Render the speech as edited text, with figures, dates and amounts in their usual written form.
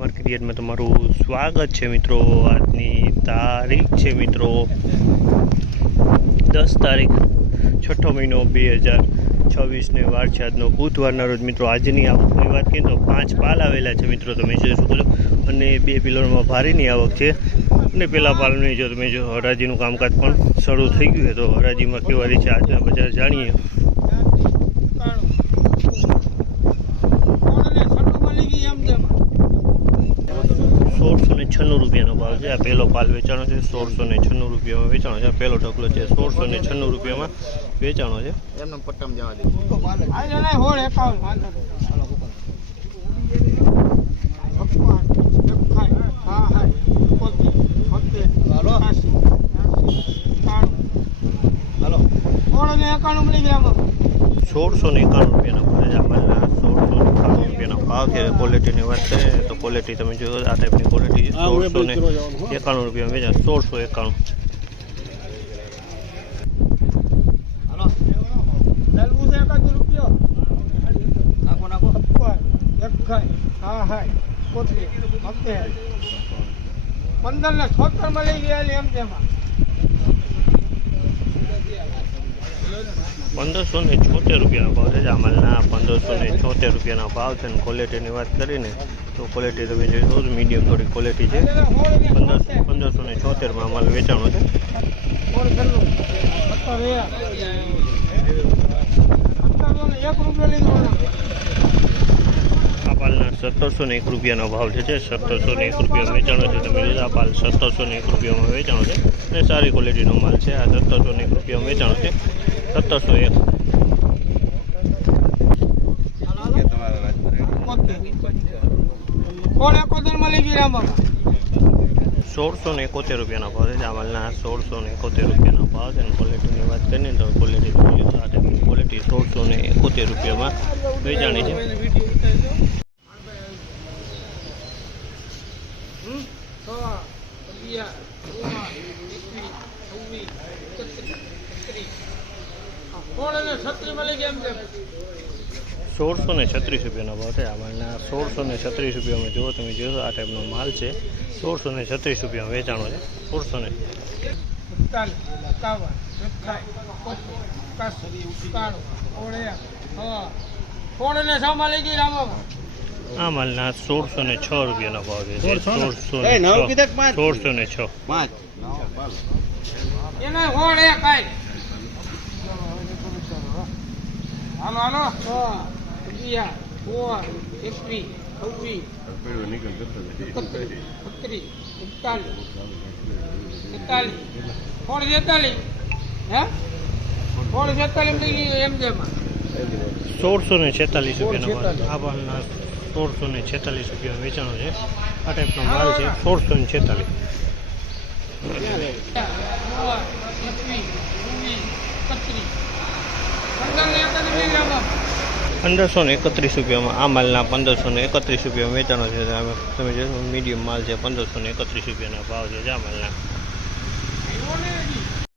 Market યાર્ડમાં તમારું સ્વાગત છે મિત્રો। આજની તારીખ છે મિત્રો 10 તારીખ 6 મહિનો 2026 ને વાર છે આજનો બુધવારના રોજ મિત્રો। આજની આવકની વાત કરીએ તો 5 પાલ આવેલા છે મિત્રો, તમે જોઈ શકો છો, અને 2 પિલરમાં ભારીની આવક છે। અને પહેલા પાલની જો તમે જો હરાજીનું કામકાજ પણ શરૂ થઈ ગયું છે, તો હરાજીમાં કેવા રહી છે આજના બજાર જાણીએ। 1696 રૂપિયાનો ભાવ છે। આ પહેલો પાલ વેચાણો છે 1696 રૂપિયામાં વેચાણો છે। પહેલો ઢગલો છે 1696 રૂપિયામાં વેચાણો છે। એમનો પટ્ટમ જવા દે ભાવ છે। ક્વોલિટીની વાત કરીએ તો ક્વોલિટી તમે જો આ ટાઈપની ક્વોલિટી છે 1691 રૂપિયા વેચાણ 1691। ₹1576 ભાવ છે। જામલના 1576 રૂપિયાનો ભાવ છે। ક્વોલિટીની વાત કરીને તો ક્વોલિટી તમે જોઈ શકો મીડિયમ થોડી ક્વોલિટી છે। 1576માં માલ વેચાણો છે। આ પાલના 1701 રૂપિયાનો ભાવ છે। 1701 રૂપિયા વેચાણો છે। તમે જોઈ આ પાલ 1701 રૂપિયામાં વેચાણો છે અને સારી ક્વોલિટીનો માલ છે। આ 1701 રૂપિયામાં વેચાણો છે। 1701 1671 રૂપિયાનો ભાવ છે। જામલના 1671 રૂપિયાનો ભાવ છે। અને ક્વોલિટીની વાત કરીએ તો ક્વોલિટી ક્વોલિટી 1671 રૂપિયામાં વેચાણી છે। ₹1636 ભાવ છે। આમાંના 1636 રૂપિયામાં જો તમે જોશો આ ટાઈપનો માલ છે। 1636 રૂપિયામાં વેચાણો છે। 1600 આ માલના 1606 રૂપિયાનો ભાવ છે। 1606 આ માલના 1646 રૂપિયા વેચાણો છે। આ ટાઈપનો માલ છે 1646। 1531 રૂપિયામાં આ માલના 1531 રૂપિયા વેચાણો છે। તમે જોશો મીડિયમ માલ છે। 1531 રૂપિયાના ભાવ છે। આ માલના